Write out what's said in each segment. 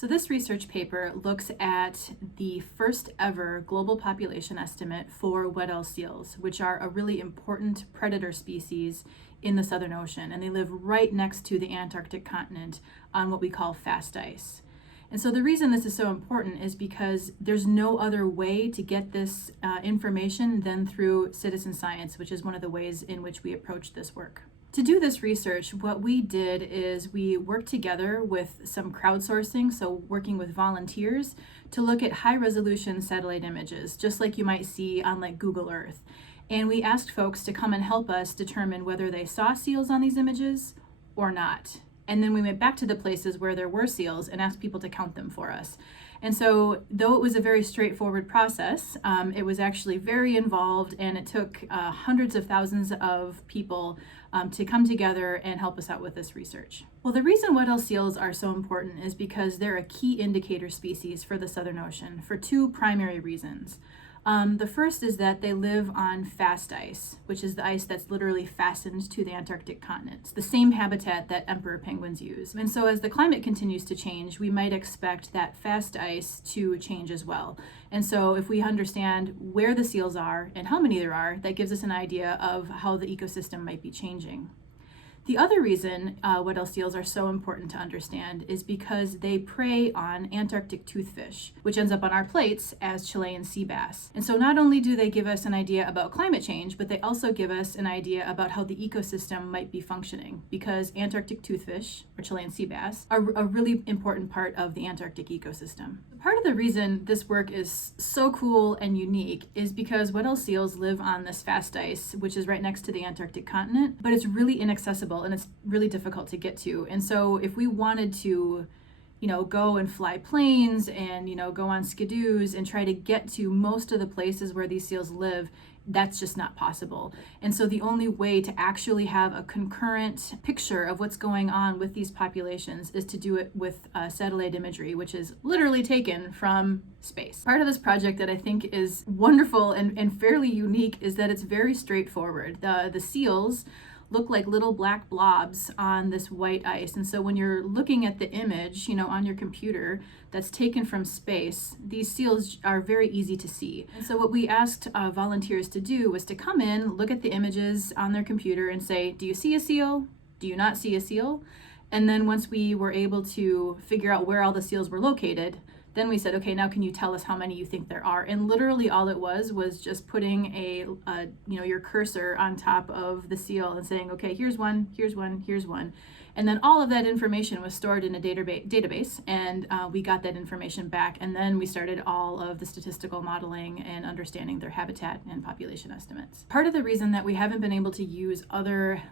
So this research paper looks at the first ever global population estimate for Weddell seals, which are a really important predator species in the Southern Ocean, and they live right next to the Antarctic continent on what we call fast ice. And so the reason this is so important is because there's no other way to get this information than through citizen science, which is one of the ways in which we approach this work. To do this research, what we did is we worked together with some crowdsourcing, so working with volunteers, to look at high-resolution satellite images, just like you might see on like Google Earth. And we asked folks to come and help us determine whether they saw seals on these images or not. And then we went back to the places where there were seals and asked people to count them for us. And so, though it was a very straightforward process, it was actually very involved, and it took hundreds of thousands of people to come together and help us out with this research. Well, the reason Weddell seals are so important is because they're a key indicator species for the Southern Ocean for two primary reasons. The first is that they live on fast ice, which is the ice that's literally fastened to the Antarctic continent. It's the same habitat that emperor penguins use. And so as the climate continues to change, we might expect that fast ice to change as well. And so if we understand where the seals are and how many there are, that gives us an idea of how the ecosystem might be changing. The other reason Weddell seals are so important to understand is because they prey on Antarctic toothfish, which ends up on our plates as Chilean sea bass. And so not only do they give us an idea about climate change, but they also give us an idea about how the ecosystem might be functioning, because Antarctic toothfish, or Chilean sea bass, are a really important part of the Antarctic ecosystem. Part of the reason this work is so cool and unique is because Weddell seals live on this fast ice, which is right next to the Antarctic continent, but it's really inaccessible and it's really difficult to get to. And so if we wanted to, go and fly planes and, go on skidoos and try to get to most of the places where these seals live, that's just not possible. And so the only way to actually have a concurrent picture of what's going on with these populations is to do it with satellite imagery, which is literally taken from space. Part of this project that I think is wonderful and fairly unique is that it's very straightforward. The seals look like little black blobs on this white ice. And so when you're looking at the image, on your computer that's taken from space, these seals are very easy to see. And so what we asked volunteers to do was to come in, look at the images on their computer and say, do you see a seal? Do you not see a seal? And then once we were able to figure out where all the seals were located, then we said, okay, now can you tell us how many you think there are? And literally all it was just putting your cursor on top of the seal and saying, okay, here's one, here's one, here's one. And then all of that information was stored in a database, and we got that information back. And then we started all of the statistical modeling and understanding their habitat and population estimates. Part of the reason that we haven't been able to use other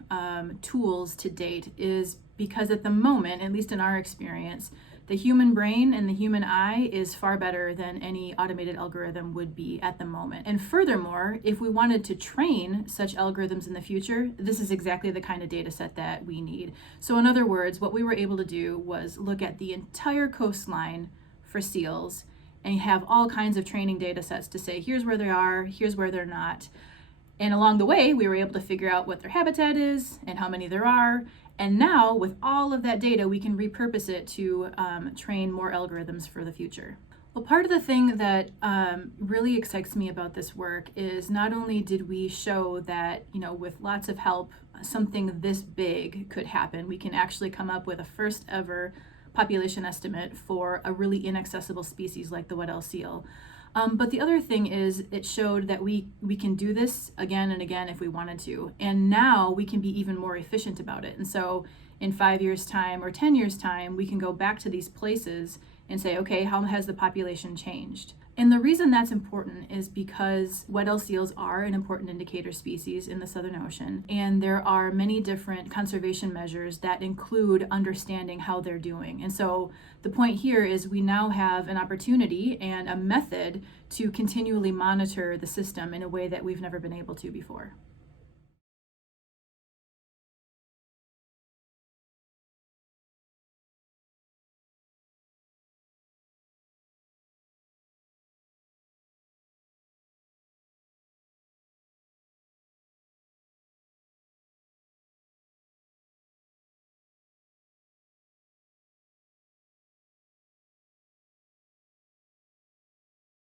tools to date is because at the moment, at least in our experience, the human brain and the human eye is far better than any automated algorithm would be at the moment. And furthermore, if we wanted to train such algorithms in the future, this is exactly the kind of data set that we need. So in other words, what we were able to do was look at the entire coastline for seals and have all kinds of training data sets to say, here's where they are, here's where they're not. And along the way, we were able to figure out what their habitat is and how many there are. And now, with all of that data, we can repurpose it to train more algorithms for the future. Well, part of the thing that really excites me about this work is not only did we show that, with lots of help, something this big could happen. We can actually come up with a first ever population estimate for a really inaccessible species like the Weddell seal. But the other thing is it showed that we can do this again and again if we wanted to. And now we can be even more efficient about it. And so in 5 years' time or 10 years' time, we can go back to these places and say, okay, how has the population changed? And the reason that's important is because Weddell seals are an important indicator species in the Southern Ocean, and there are many different conservation measures that include understanding how they're doing. And so the point here is we now have an opportunity and a method to continually monitor the system in a way that we've never been able to before.